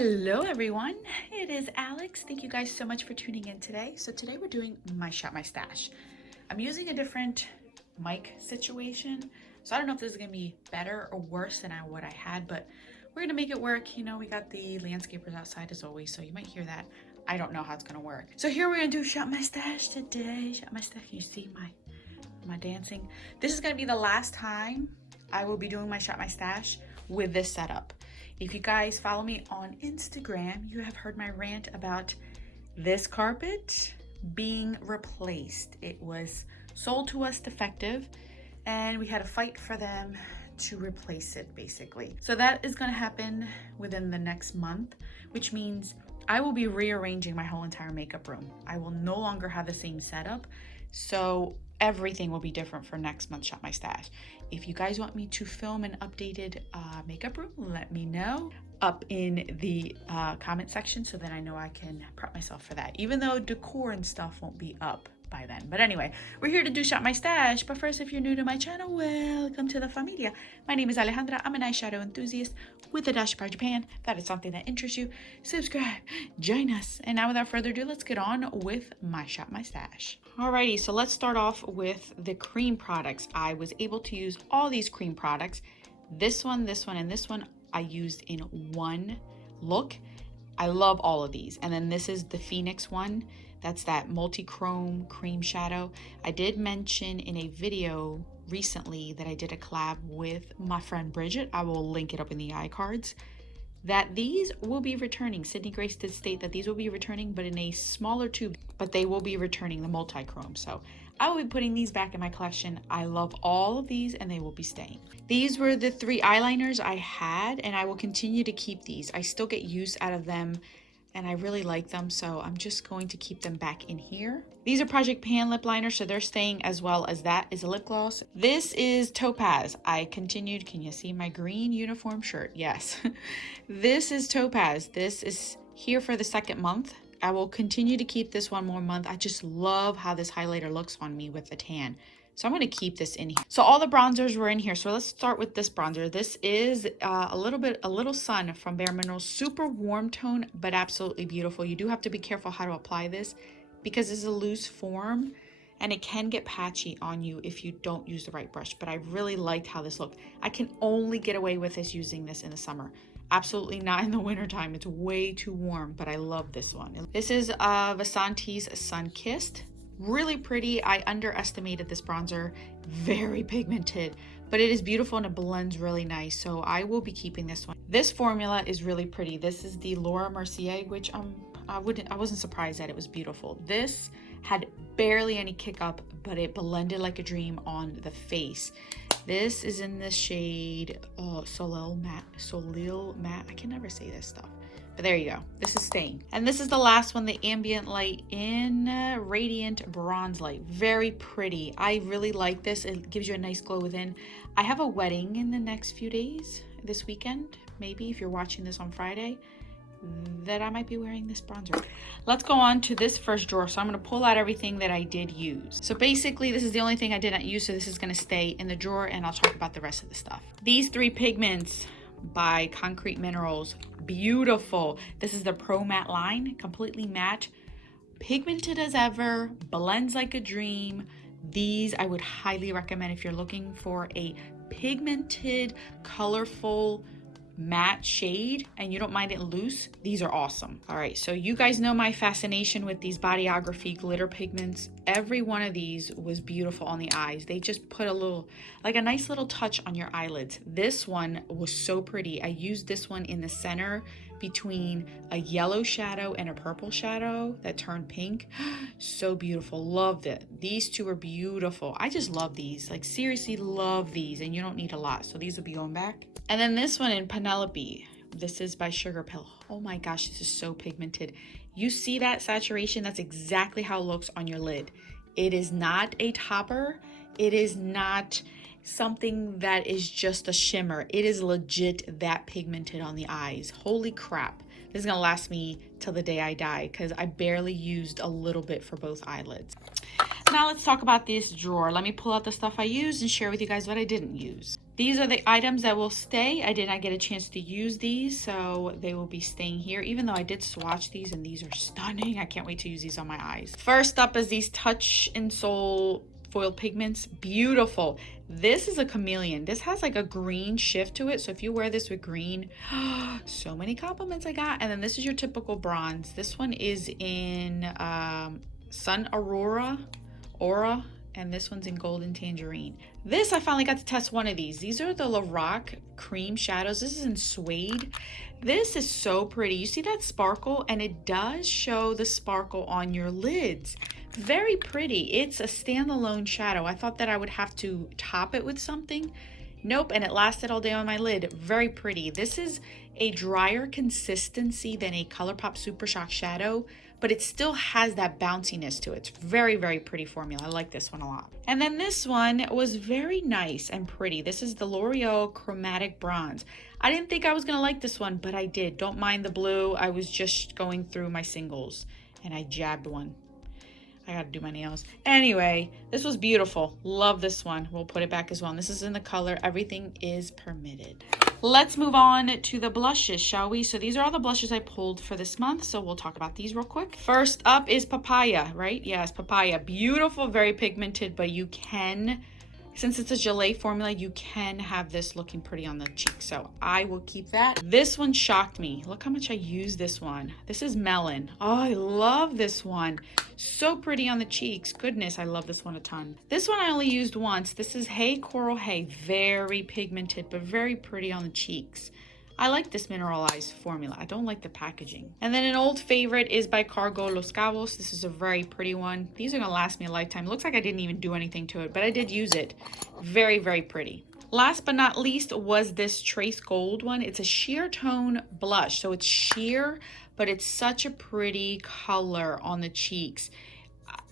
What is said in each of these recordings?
Hello everyone, it is Alex. Thank you guys so much for tuning in today. So today we're doing my shop, my stash. I'm using a different mic situation. So I don't know if this is gonna be better or worse than what I had, but we're gonna make it work. You know, we got the landscapers outside as always, so you might hear that. I don't know how it's gonna work. So here we're gonna do shop my stash today. Shop my stash, can you see my dancing? This is gonna be the last time I will be doing my shop, my stash with this setup. If you guys follow me on Instagram, you have heard my rant about this carpet being replaced. It was sold to us defective and we had a fight for them to replace it basically. So that is gonna happen within the next month, which means I will be rearranging my whole entire makeup room. I will no longer have the same setup. So everything will be different for next month's Shop My Stash. If you guys want me to film an updated makeup room, let me know up in the comment section so that I know I can prep myself for that, even though decor and stuff won't be up by then. But anyway, we're here to do Shop My Stash. But first, if you're new to my channel, welcome to the familia. My name is Alejandra. I'm an eyeshadow enthusiast with a dash of Japan. If that is something that interests you, subscribe, join us. And now without further ado, let's get on with my Shop My Stash. Alrighty, so let's start off with the cream products. I was able to use all these cream products. This one, and this one I used in one look. I love all of these. And then this is the Phoenix one. That's that multi-chrome cream shadow. I did mention in a video recently that I did a collab with my friend Bridget. I will link it up in the iCards. That these will be returning. Sydney Grace did state that these will be returning, but in a smaller tube, but they will be returning the multi-chrome. So I will be putting these back in my collection. I love all of these and they will be staying. These were the 3 eyeliners I had and I will continue to keep these. I still get use out of them and I really like them, so I'm just going to keep them back in here. These are Project Pan lip liners, so they're staying, as well as that is a lip gloss. This is Topaz. I continued, can you see my green uniform shirt? Yes. This is Topaz. This is here for the 2nd month. I will continue to keep this one more month. I just love how this highlighter looks on me with the tan. So I'm going to keep this in here. So all the bronzers were in here. So let's start with this bronzer. This is a Little Sun from Bare Minerals. Super warm tone, but absolutely beautiful. You do have to be careful how to apply this because it's a loose form and it can get patchy on you if you don't use the right brush. But I really liked how this looked. I can only get away with this using this in the summer. Absolutely not in the winter time. It's way too warm, but I love this one. This is Vasanti's Sun Kissed. Really pretty. I underestimated this bronzer. Very pigmented, but it is beautiful and it blends really nice. So I will be keeping this one. This formula is really pretty. This is the Laura Mercier, which I wasn't surprised that it was beautiful. This had barely any kick up, but it blended like a dream on the face. This is in the shade Solil Matte. I can never say this stuff. But there you go. This is staying. And this is the last one, the Ambient Light in Radiant Bronze Light. Very pretty. I really like this. It gives you a nice glow within. I have a wedding in the next few days, this weekend, maybe if you're watching this on Friday, that I might be wearing this bronzer. Let's go on to this first drawer. So I'm going to pull out everything that I did use. So basically this is the only thing I did not use. So this is going to stay in the drawer and I'll talk about the rest of the stuff. These 3 pigments by Concrete Minerals, beautiful. This is the Pro Matte line, completely matte, pigmented as ever, blends like a dream. These I would highly recommend if you're looking for a pigmented, colorful matte shade and you don't mind it loose. These are awesome. All right, so you guys know my fascination with these Bodyography glitter pigments. Every one of these was beautiful on the eyes. They just put a nice little touch on your eyelids. This one was so pretty. I used this one in the center between a yellow shadow and a purple shadow that turned pink. So beautiful. Loved it. These 2 are beautiful. I just love these. Like seriously love these, and you don't need a lot. So these will be going back. And then this one in Penelope. This is by Sugar Pill. Oh my gosh, this is so pigmented. You see that saturation? That's exactly how it looks on your lid. It is not a topper. It is not something that is just a shimmer. It is legit that pigmented on the eyes. Holy crap. This is gonna last me till the day I die because I barely used a little bit for both eyelids. Now let's talk about this drawer. Let me pull out the stuff I used and share with you guys what I didn't use. These are the items that will stay. I did not get a chance to use these, so they will be staying here, even though I did swatch these and these are stunning. I can't wait to use these on my eyes. First up is these Touch and Soul foil pigments. Beautiful. This is a chameleon. This has like a green shift to it, so if you wear this with green, so many compliments I got. And then this is your typical bronze. This one is in Sun Aura, and this one's in Golden Tangerine. This, I finally got to test one of these. These are the Lorac cream shadows. This is in suede. This is so pretty. You see that sparkle? And it does show the sparkle on your lids. Very pretty. It's a standalone shadow. I thought that I would have to top it with something. Nope, and it lasted all day on my lid. Very pretty. This is a drier consistency than a ColourPop Super Shock shadow, but it still has that bounciness to it. It's very, very pretty formula. I like this one a lot. And then this one was very nice and pretty. This is the L'Oreal Chromatic Bronze. I didn't think I was gonna like this one, but I did. Don't mind the blue. I was just going through my singles and I jabbed one. I gotta do my nails. Anyway, this was beautiful. Love this one. We'll put it back as well. And this is in the color Everything Is Permitted. Let's move on to the blushes, shall we? So these are all the blushes I pulled for this month, so we'll talk about these real quick. First up is Papaya, right? Yes, Papaya. Beautiful, very pigmented, but you can, since it's a gelée formula, you can have this looking pretty on the cheek, so I will keep that. This one shocked me. Look how much I use this one. This is Melon. Oh, I love this one. So pretty on the cheeks. Goodness, I love this one a ton. This one I only used once. This is Hey Coral Hey. Very pigmented, but very pretty on the cheeks. I like this mineralized formula. I don't like the packaging. And then an old favorite is by Cargo Los Cabos. This is a very pretty one. These are gonna last me a lifetime. Looks like I didn't even do anything to it, but I did use it. Very, very pretty. Last but not least was this Trace Gold one. It's a sheer tone blush. So it's sheer, but it's such a pretty color on the cheeks.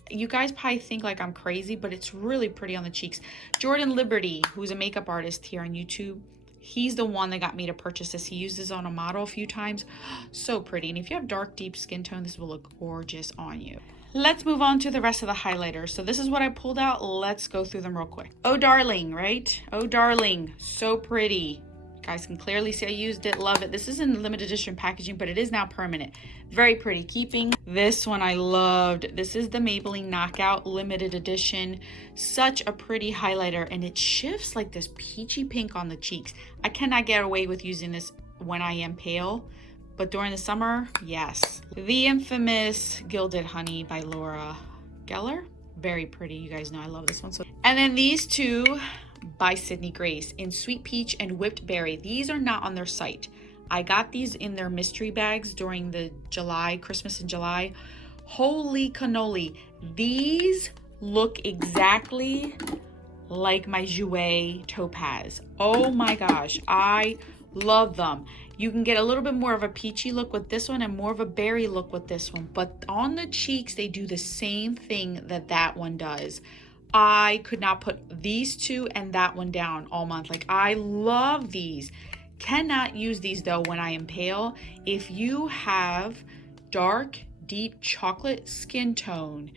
You guys probably think like I'm crazy, but it's really pretty on the cheeks. Jordan Liberty, who's a makeup artist here on YouTube, he's the one that got me to purchase this. He uses on a model a few times. So pretty. And if you have dark, deep skin tone, this will look gorgeous on you. Let's move on to the rest of the highlighters. So this is what I pulled out. Let's go through them real quick. Oh Darling, right? Oh Darling, so pretty. You guys can clearly see I used it, love it. This is in limited edition packaging, but it is now permanent. Very pretty. Keeping this one I loved. This is the Maybelline Knockout limited edition. Such a pretty highlighter, and it shifts like this peachy pink on the cheeks. I cannot get away with using this when I am pale, but during the summer, yes. The infamous Gilded Honey by Laura Geller. Very pretty. You guys know I love this one. And then these two by Sydney Grace in Sweet Peach and Whipped Berry. These are not on their site. I got these in their mystery bags during the Christmas in July. Holy cannoli. These look exactly like my Jouer Topaz. Oh my gosh, I love them. You can get a little bit more of a peachy look with this one and more of a berry look with this one, but on the cheeks, they do the same thing that that one does. I could not put these two and that one down all month. Like, I love these. Cannot use these though when I am pale. If you have dark, deep chocolate skin tone,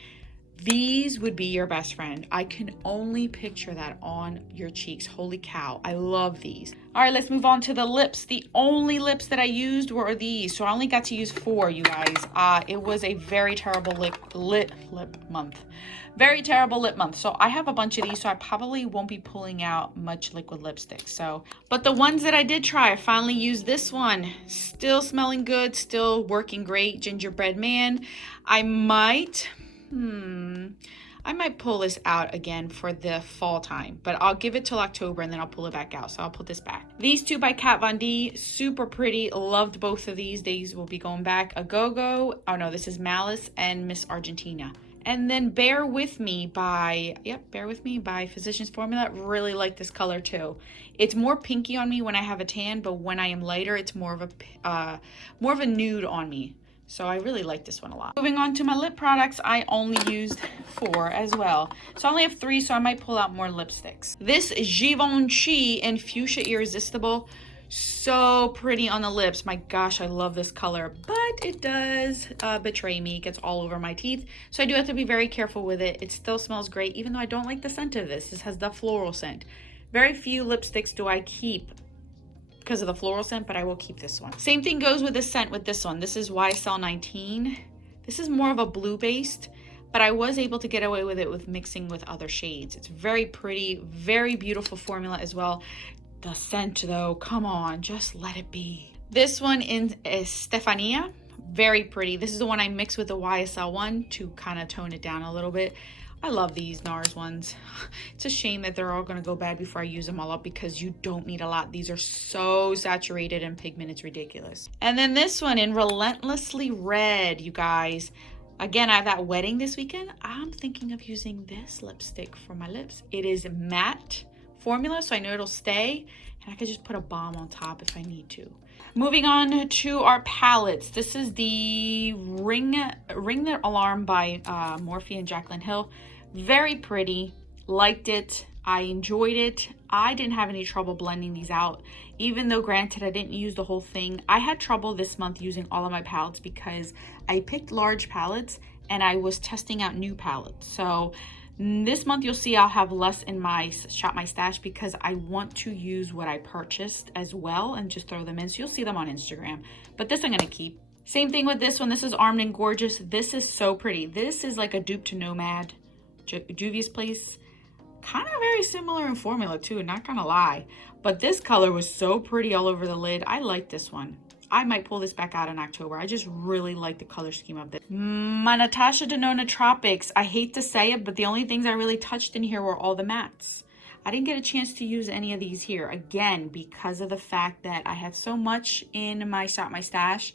these would be your best friend. I can only picture that on your cheeks. Holy cow, I love these. All right, let's move on to the lips. The only lips that I used were these, so I only got to use 4, you guys. It was a very terrible lip month. Very terrible lip month. So I have a bunch of these, so I probably won't be pulling out much liquid lipstick. But the ones that I did try, I finally used this one. Still smelling good, still working great. Gingerbread Man. I might pull this out again for the fall time, but I'll give it till October and then I'll pull it back out. So I'll put this back. These two by Kat Von D, super pretty. Loved both of these. These will be going back. A Go-Go. Oh no, this is Malice and Miss Argentina. And then Bear With Me by Physicians Formula. Really like this color too. It's more pinky on me when I have a tan, but when I am lighter, it's more of a nude on me. So I really like this one a lot. Moving on to my lip products, I only used 4 as well. So I only have 3, so I might pull out more lipsticks. This Givenchy in Fuchsia Irresistible. So pretty on the lips. My gosh, I love this color, but it does betray me. It gets all over my teeth. So I do have to be very careful with it. It still smells great, even though I don't like the scent of this. This has the floral scent. Very few lipsticks do I keep because of the floral scent, but I will keep this one. Same thing goes with the scent with this one. This is YSL 19. This is more of a blue based, but I was able to get away with it with mixing with other shades. It's very pretty, very beautiful formula as well. The scent though, come on, just let it be. This one is Stefania, very pretty. This is the one I mixed with the YSL one to kind of tone it down a little bit. I love these NARS ones. It's a shame that they're all gonna go bad before I use them all up because you don't need a lot. These are so saturated in pigment, it's ridiculous. And then this one in Relentlessly Red, you guys. Again, I have that wedding this weekend. I'm thinking of using this lipstick for my lips. It is matte formula, so I know it'll stay, and I could just put a balm on top if I need to. Moving on to our palettes. This is the Ring the Alarm by Morphe and Jaclyn Hill. Very pretty, liked it, I enjoyed it. I didn't have any trouble blending these out, even though granted I didn't use the whole thing. I had trouble this month using all of my palettes because I picked large palettes and I was testing out new palettes. So this month you'll see I'll have less in my Shop My Stash because I want to use what I purchased as well and just throw them in. So you'll see them on Instagram, but this I'm gonna keep. Same thing with this one. This is Armed and Gorgeous. This is so pretty. This is like a dupe to Nomad, Juvia's Place. Kind of very similar in formula too, not gonna lie. But this color was so pretty all over the lid. I like this one. I might pull this back out in October. I just really like the color scheme of this. My Natasha Denona Tropics. I hate to say it, but the only things I really touched in here were all the mattes. I didn't get a chance to use any of these here, again, because of the fact that I had so much in my Shop My Stash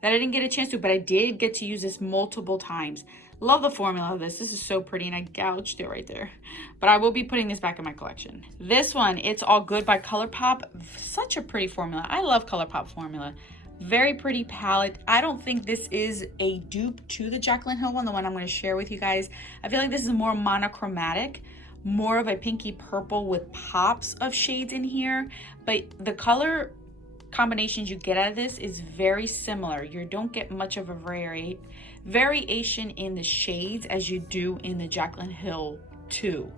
that I didn't get a chance to, but I did get to use this multiple times. Love the formula of this. This is so pretty, and I gouged it right there. But I will be putting this back in my collection. This one, It's All Good by ColourPop. Such a pretty formula. I love ColourPop formula. Very pretty palette. I don't think this is a dupe to the Jaclyn Hill one, the one I'm going to share with you guys. I feel like this is more monochromatic, more of a pinky purple with pops of shades in here. But the color combinations you get out of this is very similar. You don't get much of a variation in the shades as you do in the Jaclyn Hill 2.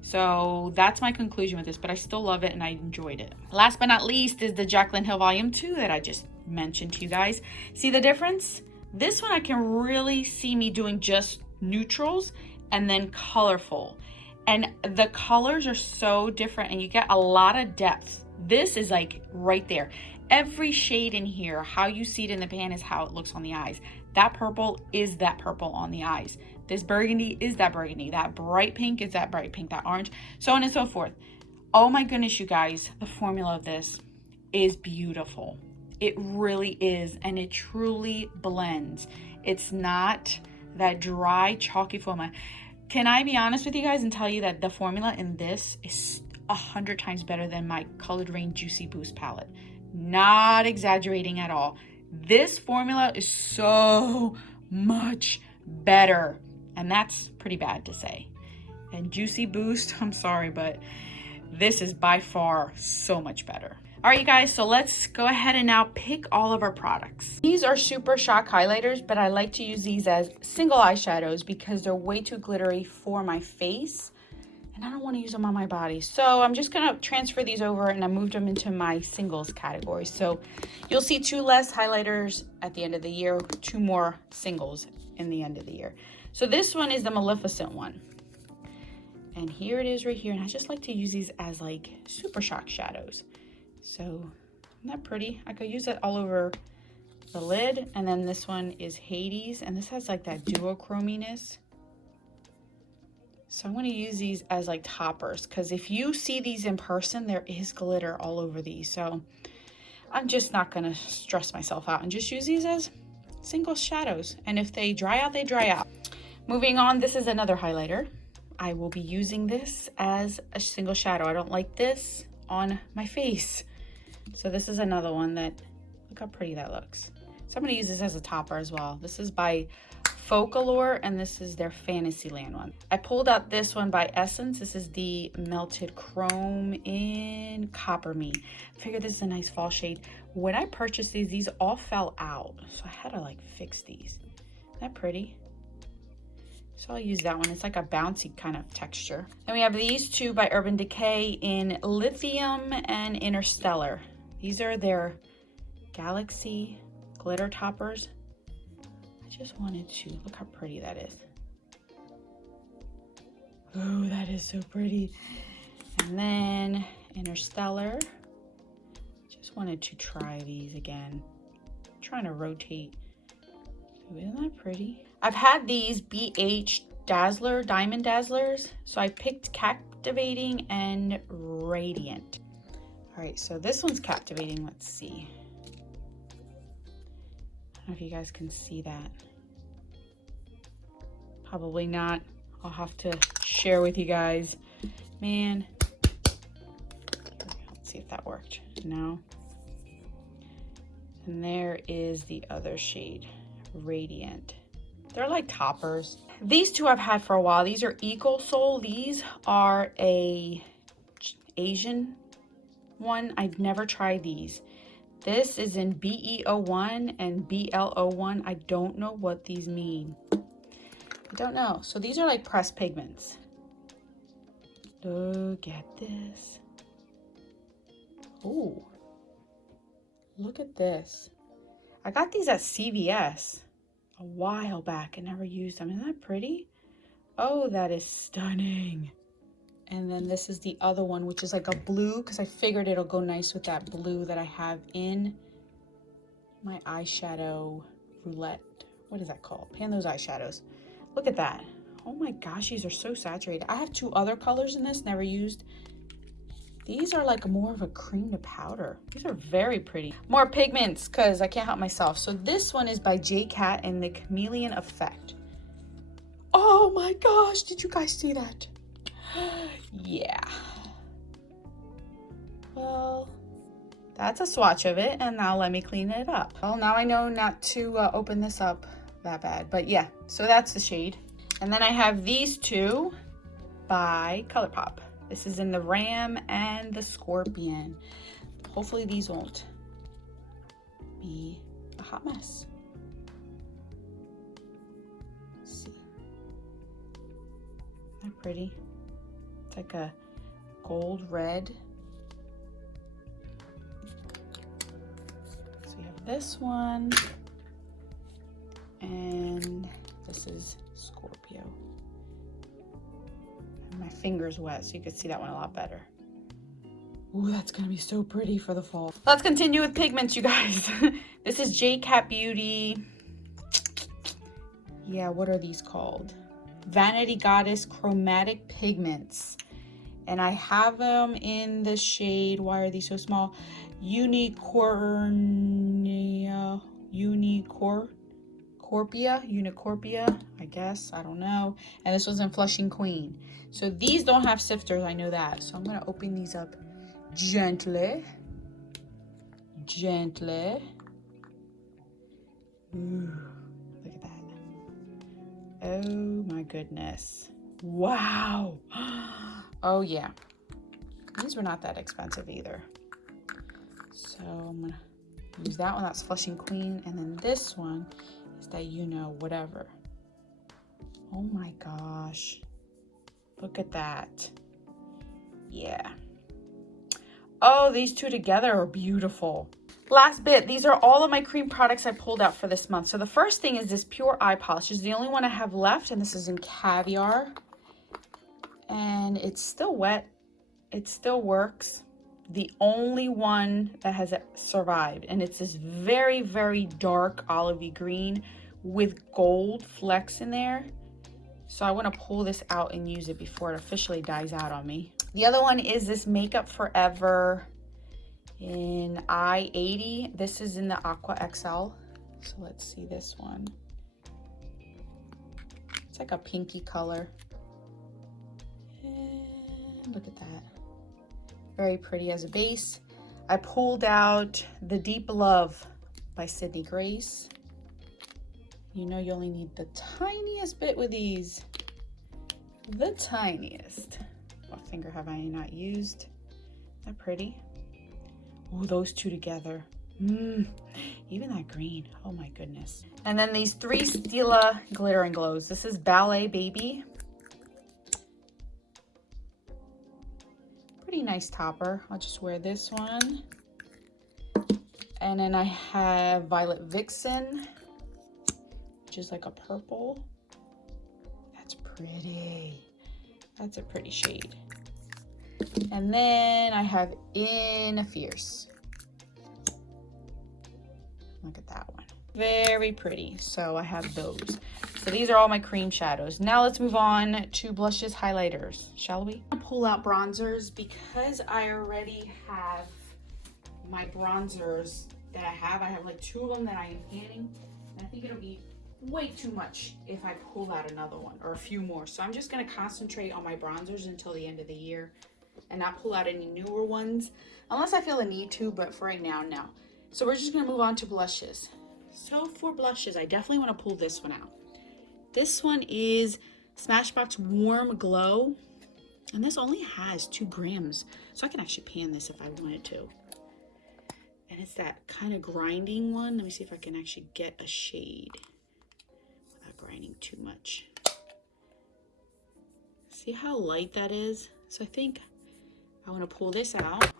So that's my conclusion with this, but I still love it and I enjoyed it. Last but not least is the Jaclyn Hill Volume 2 that I just mentioned to you guys. See the difference? This one I can really see me doing just neutrals and then colorful. And the colors are so different and you get a lot of depth. This is like right there. Every shade in here, how you see it in the pan is how it looks on the eyes. That purple is that purple on the eyes. This burgundy is that burgundy. That bright pink is that bright pink. That orange, so on and so forth. Oh my goodness, you guys, the formula of this is beautiful. It really is, and it truly blends. It's not that dry, chalky formula. Can I be honest with you guys and tell you that the formula in this is 100 times better than my Colored Rain Juicy Boost palette? Not exaggerating at all. This formula is so much better, and that's pretty bad to say. And Juicy Boost, I'm sorry, but this is by far so much better. All right, you guys, so let's go ahead and now pick all of our products. These are Super Shock highlighters, but I like to use these as single eyeshadows because they're way too glittery for my face. And I don't want to use them on my body. So I'm just going to transfer these over and I moved them into my singles category. So you'll see 2 less highlighters at the end of the year, 2 more singles in the end of the year. So this one is the Maleficent one. And here it is right here. And I just like to use these as like Super Shock shadows. So isn't that pretty? I could use it all over the lid. And then this one is Hades. And this has like that duochrominess. So I'm going to use these as like toppers because if you see these in person, there is glitter all over these. So I'm just not going to stress myself out and just use these as single shadows. And if they dry out, they dry out. Moving on, this is another highlighter. I will be using this as a single shadow. I don't like this on my face. So this is another one that, look how pretty that looks. So I'm going to use this as a topper as well. This is by Folklore, and this is their Fantasyland one. I pulled out this one by Essence. This is the Melted Chrome in Copper Me. I figured this is a nice fall shade. When I purchased these all fell out. So I had to like fix these. Isn't that pretty? So I'll use that one. It's like a bouncy kind of texture. Then we have these two by Urban Decay in Lithium and Interstellar. These are their Galaxy glitter toppers. I just wanted to, look how pretty that is. Oh, that is so pretty. And then Interstellar. Just wanted to try these again. I'm trying to rotate. Ooh, isn't that pretty? I've had these BH Dazzler, Diamond Dazzlers. So I picked Captivating and Radiant. All right, so this one's Captivating. Let's see. I don't know if you guys can see that. Probably not. I'll have to share with you guys. Man. Let's see if that worked. No. And there is the other shade, Radiant. They're like toppers. These two I've had for a while. These are Eco Soul. These are a Asian one. I've never tried these. This is in BE01 and BL01. I don't know what these mean. I don't know. So these are like pressed pigments. Look at this. Oh, look at this. I got these at CVS a while back and never used them. Isn't that pretty? Oh, that is stunning. And then this is the other one, which is like a blue, because I figured it'll go nice with that blue that I have in my eyeshadow roulette. What is that called? Pan those eyeshadows. Look at that. Oh my gosh, these are so saturated. I have two other colors in this, never used. These are like more of a cream to powder. These are very pretty. More pigments, because I can't help myself. So this one is by J Cat and the Chameleon Effect. Oh my gosh, did you guys see that? Yeah. Well, that's a swatch of it, and now let me clean it up. Well, now I know not to open this up that bad, but yeah, so that's the shade. And then I have these two by ColourPop. This is in the Ram and the Scorpion. Hopefully these won't be a hot mess. Let's see. Isn't that pretty? It's like a gold red. So we have this one, and this is Scorpio. And my finger's wet, so you can see that one a lot better. Ooh, that's gonna be so pretty for the fall. Let's continue with pigments, you guys. This is J Cat Beauty. Yeah, what are these called? Vanity Goddess Chromatic Pigments. And I have them in the shade, why are these so small? Unicorpia, I guess, I don't know. And this was in Flushing Queen. So these don't have sifters, I know that. So I'm gonna open these up gently. Gently. Ooh, look at that. Oh my goodness. Wow. Oh yeah. These were not that expensive either. So I'm gonna use that one, that's Flushing Queen. And then this one is that whatever. Oh my gosh. Look at that. Yeah. Oh, these two together are beautiful. Last bit, these are all of my cream products I pulled out for this month. So the first thing is this Pure Eye Polish. This is the only one I have left, and this is in Caviar. And it's still wet. It still works. The only one that has survived, and it's this very, very dark olivey green with gold flecks in there. So I want to pull this out and use it before it officially dies out on me. The other one is this Makeup Forever in I-80. This is in the Aqua XL. So let's see this one. It's like a pinky color. And look at that. Very pretty as a base. I pulled out the Deep Love by Sydney Grace. You know you only need the tiniest bit with these. The tiniest. What finger have I not used? Isn't that pretty? Oh, those two together. Even that green, oh my goodness. And then these 3 Stila Glitter and Glows. This is Ballet Baby. Pretty nice topper. I'll just wear this one. And then I have Violet Vixen, which is like a purple. That's pretty. That's a pretty shade. And then I have In Fierce. Look at that one. Very pretty. So I have those. So these are all my cream shadows. Now let's move on to blushes, highlighters, shall we? I'm gonna pull out bronzers because I already have my bronzers that I have. I have like 2 of them that I am panning. And I think it'll be way too much if I pull out another one or a few more. So I'm just gonna concentrate on my bronzers until the end of the year and not pull out any newer ones unless I feel a need to, but for right now, no. So we're just gonna move on to blushes. So for blushes, I definitely wanna pull this one out. This one is Smashbox Warm Glow, and this only has 2 grams. So I can actually pan this if I wanted to. And it's that kind of grinding one. Let me see if I can actually get a shade without grinding too much. See how light that is? So I think I want to pull this out.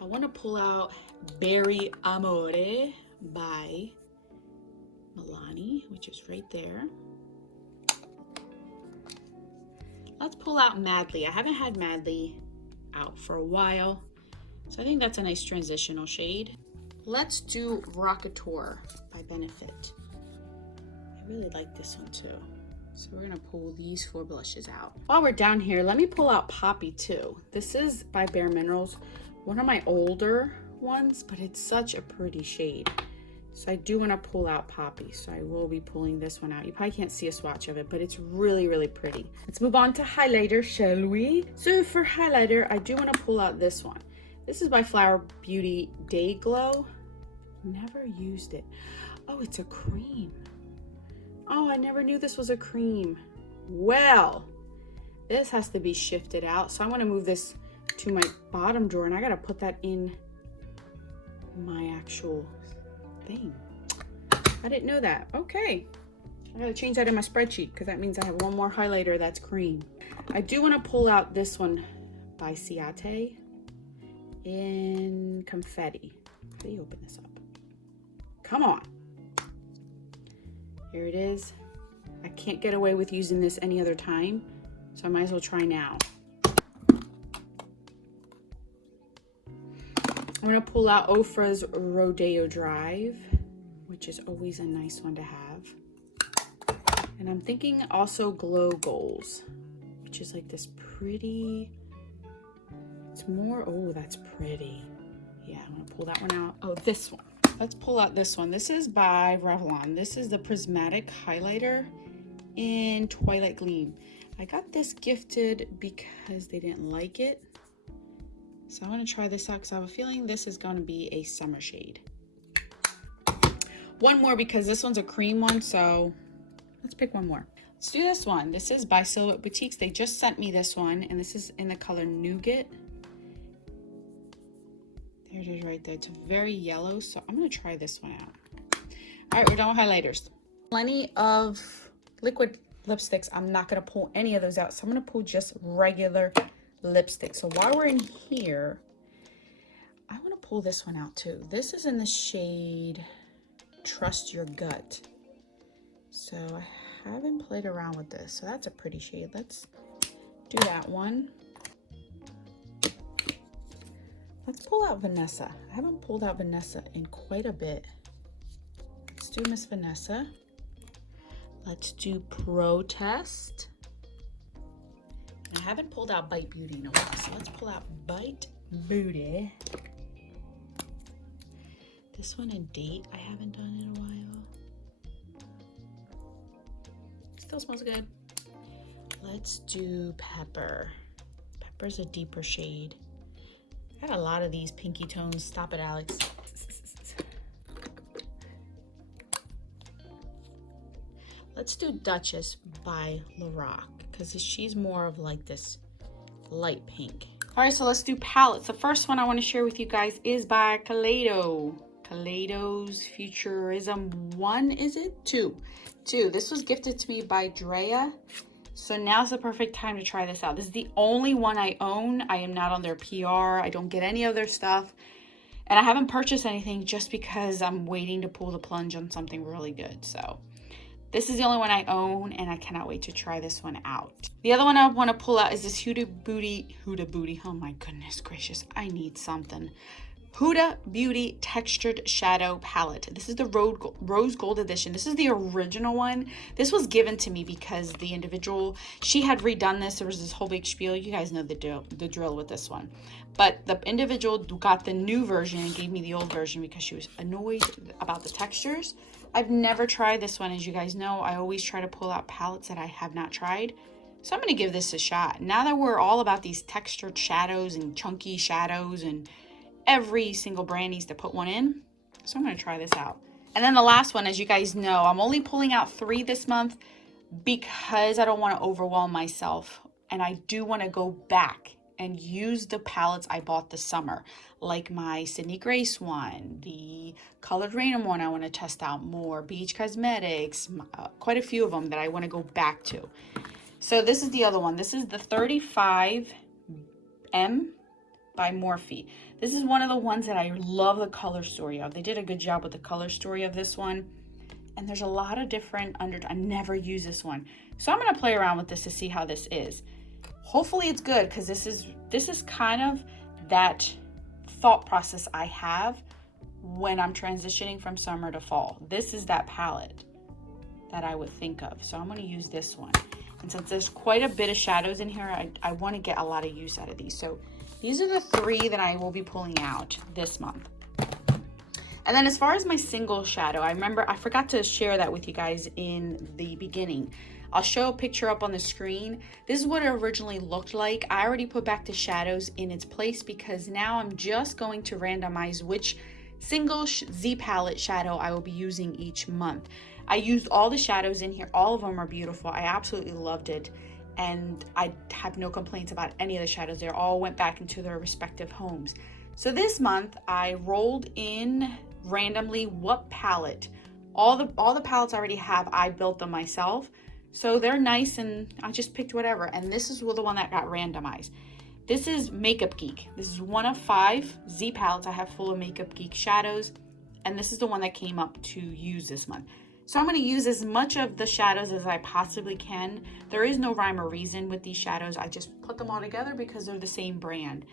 I want to pull out Berry Amore by Milani, which is right there. Let's pull out Madly. I haven't had Madly out for a while, so I think that's a nice transitional shade. Let's do Rockateur by Benefit. I really like this one too. So we're gonna pull these 4 blushes out. While we're down here, let me pull out Poppy too. This is by Bare Minerals, one of my older ones, but it's such a pretty shade. So I do want to pull out Poppy, so I will be pulling this one out. You probably can't see a swatch of it, but it's really, really pretty. Let's move on to highlighter, shall we? So for highlighter, I do want to pull out this one. This is by Flower Beauty Day Glow. Never used it. Oh, it's a cream. Oh, I never knew this was a cream. Well, this has to be shifted out. So I want to move this to my bottom drawer, and I got to put that in my actual thing. I didn't know that. Okay. I gotta change that in my spreadsheet because that means I have one more highlighter that's cream. I do want to pull out this one by Ciate in Confetti. How do you open this up? Come on. Here it is. I can't get away with using this any other time, so I might as well try now. I'm going to pull out Ofra's Rodeo Drive, which is always a nice one to have. And I'm thinking also Glow Goals, which is like this pretty, it's more, oh, that's pretty. Yeah, I'm going to pull that one out. Oh, this one. Let's pull out this one. This is by Revlon. This is the Prismatic Highlighter in Twilight Gleam. I got this gifted because they didn't like it. So I want to try this out because I have a feeling this is going to be a summer shade. One more because this one's a cream one, so let's pick one more. Let's do this one. This is by Silhouette Boutiques. They just sent me this one, and this is in the color Nougat. There it is right there. It's very yellow, so I'm going to try this one out. All right, we're done with highlighters. Plenty of liquid lipsticks. I'm not going to pull any of those out, so I'm going to pull just regular lipstick. So while we're in here, I want to pull this one out too. This is in the shade Trust Your Gut. So I haven't played around with this, so that's a pretty shade. Let's do that one. Let's pull out Vanessa. I haven't pulled out Vanessa in quite a bit. Let's do Miss Vanessa. Let's do Protest. I haven't pulled out Bite Beauty in a while, so let's pull out Bite Beauty. This one in Date I haven't done in a while. Still smells good. Let's do Pepper. Pepper's a deeper shade. I got a lot of these pinky tones. Stop it, Alex. Let's do Duchess by Lorac, because she's more of like this light pink. All right, so let's do palettes. The first one I want to share with you guys is by Kaleido. Kaleido's Futurism 1, is it? 2. This was gifted to me by Drea. So now's the perfect time to try this out. This is the only one I own. I am not on their PR. I don't get any of their stuff. And I haven't purchased anything just because I'm waiting to pull the plunge on something really good. So this is the only one I own, and I cannot wait to try this one out. The other one I want to pull out is this Huda Beauty. Oh my goodness gracious, I need something. Huda Beauty Textured Shadow Palette. This is the Rose Gold Edition. This is the original one. This was given to me because the individual, she had redone this. There was this whole big spiel. You guys know the drill with this one. But the individual got the new version and gave me the old version because she was annoyed about the textures. I've never tried this one. As you guys know, I always try to pull out palettes that I have not tried. So I'm going to give this a shot. Now that we're all about these textured shadows and chunky shadows, and every single brand needs to put one in, so I'm going to try this out. And then the last one, as you guys know, I'm only pulling out 3 this month because I don't want to overwhelm myself, and I do want to go back and use the palettes I bought this summer, like my Sydney Grace one, the Colored Rain one I want to test out more, Beach Cosmetics, quite a few of them that I want to go back to. So this is the other one. This is the 35M by Morphe. This is one of the ones that I love the color story of. They did a good job with the color story of this one. And there's a lot of different I never use this one. So I'm going to play around with this to see how this is. Hopefully it's good, because this is kind of that thought process I have when I'm transitioning from summer to fall. This is that palette that I would think of. So I'm going to use this one. And since there's quite a bit of shadows in here, I want to get a lot of use out of these. So these are the 3 that I will be pulling out this month. And then as far as my single shadow, I forgot to share that with you guys in the beginning. I'll show a picture up on the screen. This is what it originally looked like. I already put back the shadows in its place because now I'm just going to randomize which single Z palette shadow I will be using each month. I used all the shadows in here. All of them are beautiful. I absolutely loved it. And I have no complaints about any of the shadows. They all went back into their respective homes. So this month I rolled in randomly what palette. All the palettes I already have, I built them myself. So they're nice, and I just picked whatever. And this is the one that got randomized. This is Makeup Geek. This is one of 5 Z palettes I have full of Makeup Geek shadows. And this is the one that came up to use this month. So I'm going to use as much of the shadows as I possibly can. There is no rhyme or reason with these shadows. I just put them all together because they're the same brand.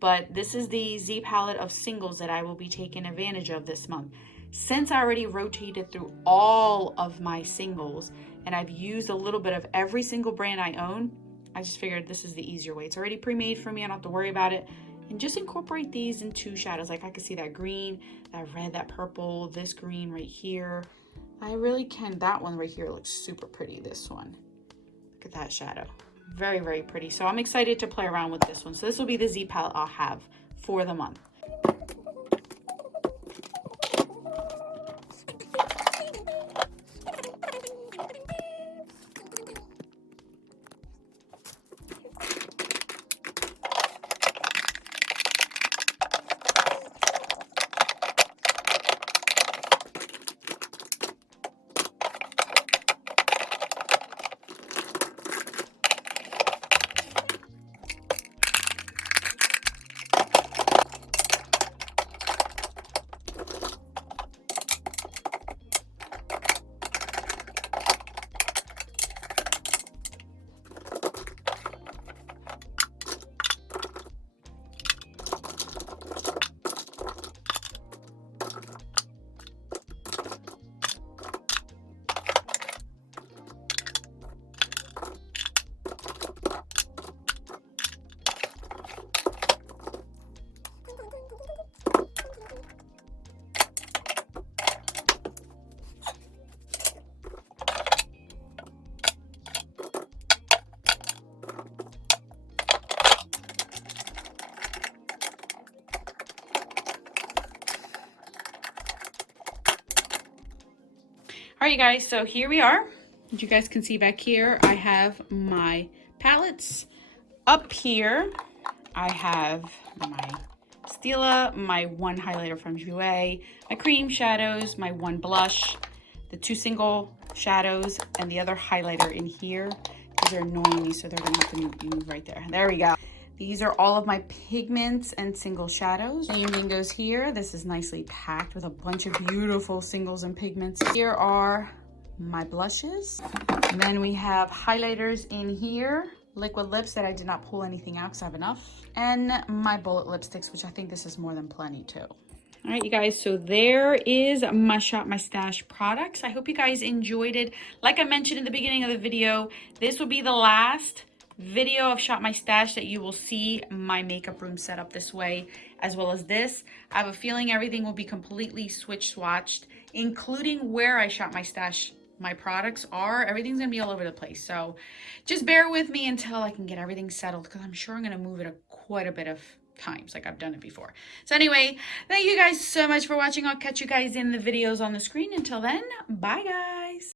But this is the Z palette of singles that I will be taking advantage of this month. Since I already rotated through all of my singles and I've used a little bit of every single brand I own, I just figured this is the easier way. It's already pre-made for me. I don't have to worry about it. And just incorporate these into shadows. Like I can see that green, that red, that purple, this green right here. I really can. That one right here looks super pretty, this one. Look at that shadow. Very, very pretty. So I'm excited to play around with this one. So this will be the Z palette I'll have for the month. All right, you guys, so here we are. As you guys can see back here, I have my palettes up here. I have my Stila, my one highlighter from Jouer, my cream shadows, my one blush, the 2 single shadows, and the other highlighter in here. These are annoying me, so they're gonna have to move right there. There we go. These are all of my pigments and single shadows. Same thing goes here. This is nicely packed with a bunch of beautiful singles and pigments. Here are my blushes. And then we have highlighters in here, liquid lips that I did not pull anything out because I have enough, and my bullet lipsticks, which I think this is more than plenty too. All right, you guys, so there is my Shop My Stash products. I hope you guys enjoyed it. Like I mentioned in the beginning of the video, this will be the last video of Shop My Stash that you will see my makeup room set up this way, as well as this. I have a feeling everything will be completely swatched, including where I Shop My Stash my products are. Everything's gonna be all over the place. So just bear with me until I can get everything settled, because I'm sure I'm gonna move it quite a bit of times, like I've done it before. So anyway, thank you guys so much for watching. I'll catch you guys in the videos on the screen. Until then, bye guys.